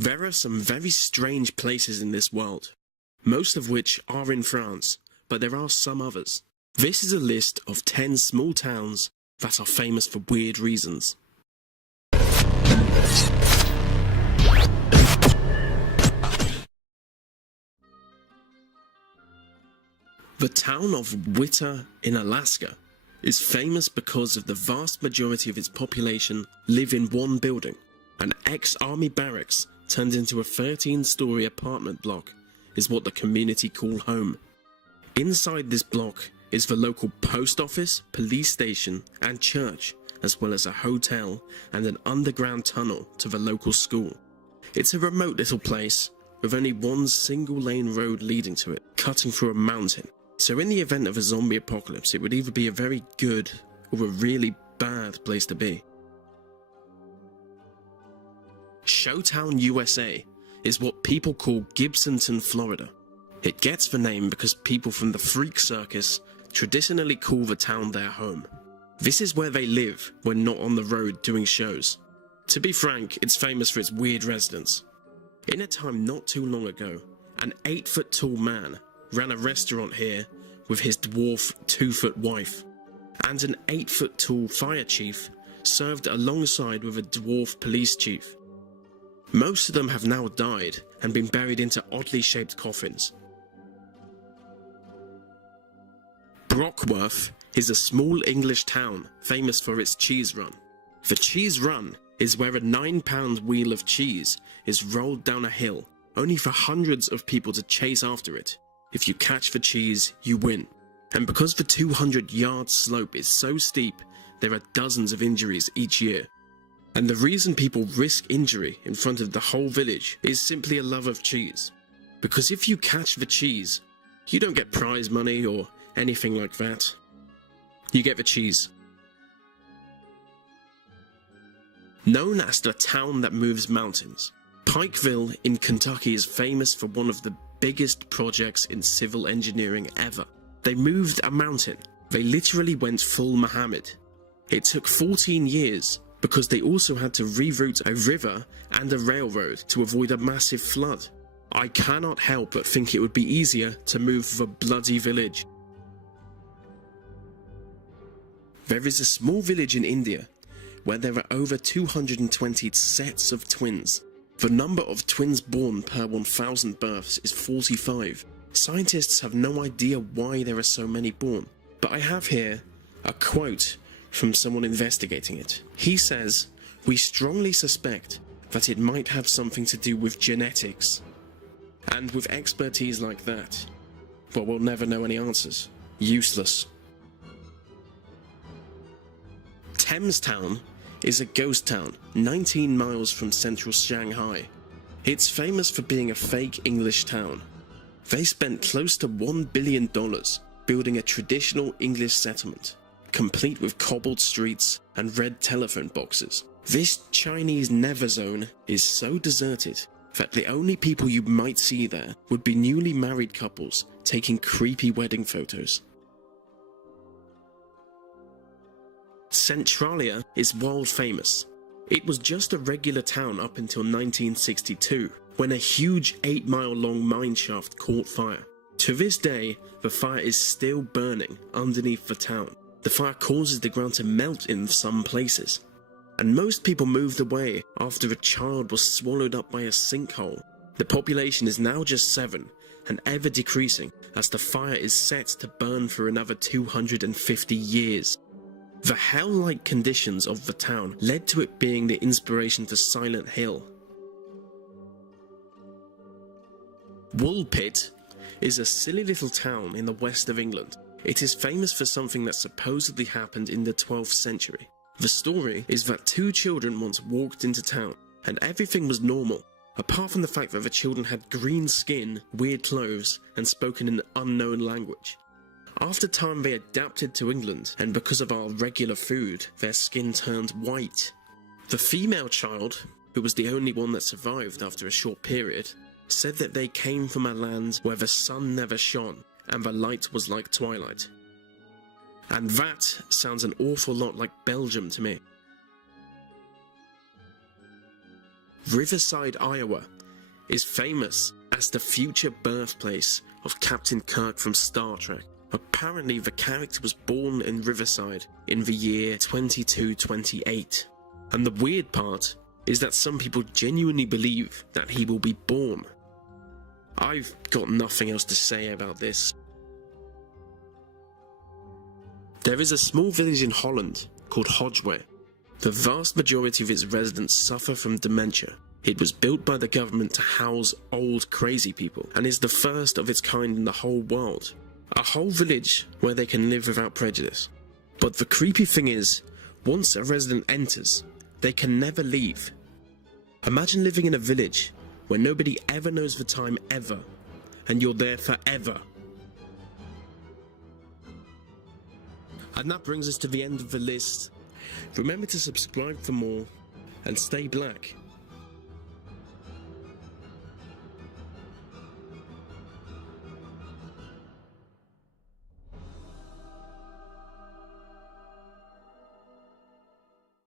There are some very strange places in this world, most of which are in France, but there are some others. This is a list of 10 small towns that are famous for weird reasons. The town of Witter in Alaska is famous because of the vast majority of its population live in one building. An ex-army barracks turned into a 13-story apartment block is what the community call home. Inside this block is the local post office, police station and church, as well as a hotel and an underground tunnel to the local school. It's a remote little place with only one single-lane road leading to it, cutting through a mountain. So in the event of a zombie apocalypse, it would either be a very good or a really bad place to be. Showtown, USA is what people call Gibsonton, Florida. It gets the name because people from the Freak Circus traditionally call the town their home. This is where they live when not on the road doing shows. To be frank, it's famous for its weird residents. In a time not too long ago, an 8-foot-tall man ran a restaurant here with his dwarf 2-foot wife, and an 8-foot-tall fire chief served alongside with a dwarf police chief. Most of them have now died and been buried into oddly shaped coffins. Brockworth is a small English town famous for its cheese run. The cheese run is where a 9-pound wheel of cheese is rolled down a hill, only for hundreds of people to chase after it. If you catch the cheese, you win. And because the 200-yard slope is so steep, there are dozens of injuries each year. And the reason people risk injury in front of the whole village is simply a love of cheese. Because if you catch the cheese, you don't get prize money or anything like that. You get the cheese. Known as the town that moves mountains, Pikeville in Kentucky is famous for one of the biggest projects in civil engineering ever. They moved a mountain. They literally went full Muhammad. It took 14 years because they also had to reroute a river and a railroad to avoid a massive flood. I cannot help but think it would be easier to move the bloody village. There is a small village in India where there are over 220 sets of twins. The number of twins born per 1,000 births is 45. Scientists have no idea why there are so many born, but I have here a quote from someone investigating it. He says, "We strongly suspect that it might have something to do with genetics." And with expertise like that, well, we'll never know any answers. Useless. Thamestown is a ghost town 19 miles from central Shanghai. It's famous for being a fake English town. They spent close to $1 billion building a traditional English settlement, complete with cobbled streets and red telephone boxes. This Chinese never zone is so deserted that the only people you might see there would be newly married couples taking creepy wedding photos. Centralia is world famous. It was just a regular town up until 1962, when a huge 8-mile-long mine shaft caught fire. To this day, the fire is still burning underneath the town. The fire causes the ground to melt in some places. And most people moved away after a child was swallowed up by a sinkhole. The population is now just 7, and ever decreasing as the fire is set to burn for another 250 years. The hell-like conditions of the town led to it being the inspiration for Silent Hill. Woolpit is a silly little town in the west of England. It is famous for something that supposedly happened in the 12th century. The story is that 2 children once walked into town, and everything was normal, apart from the fact that the children had green skin, weird clothes, and spoke in an unknown language. After time they adapted to England, and because of our regular food, their skin turned white. The female child, who was the only one that survived after a short period, said that they came from a land where the sun never shone, and the light was like twilight. And that sounds an awful lot like Belgium to me. Riverside, Iowa is famous as the future birthplace of Captain Kirk from Star Trek. Apparently, the character was born in Riverside in the year 2228. And the weird part is that some people genuinely believe that he will be born. I've got nothing else to say about this. There is a small village in Holland called Hodgeway. The vast majority of its residents suffer from dementia. It was built by the government to house old crazy people and is the first of its kind in the whole world. A whole village where they can live without prejudice. But the creepy thing is, once a resident enters, they can never leave. Imagine living in a village where nobody ever knows the time ever, and you're there forever. And that brings us to the end of the list. Remember to subscribe for more, and stay black.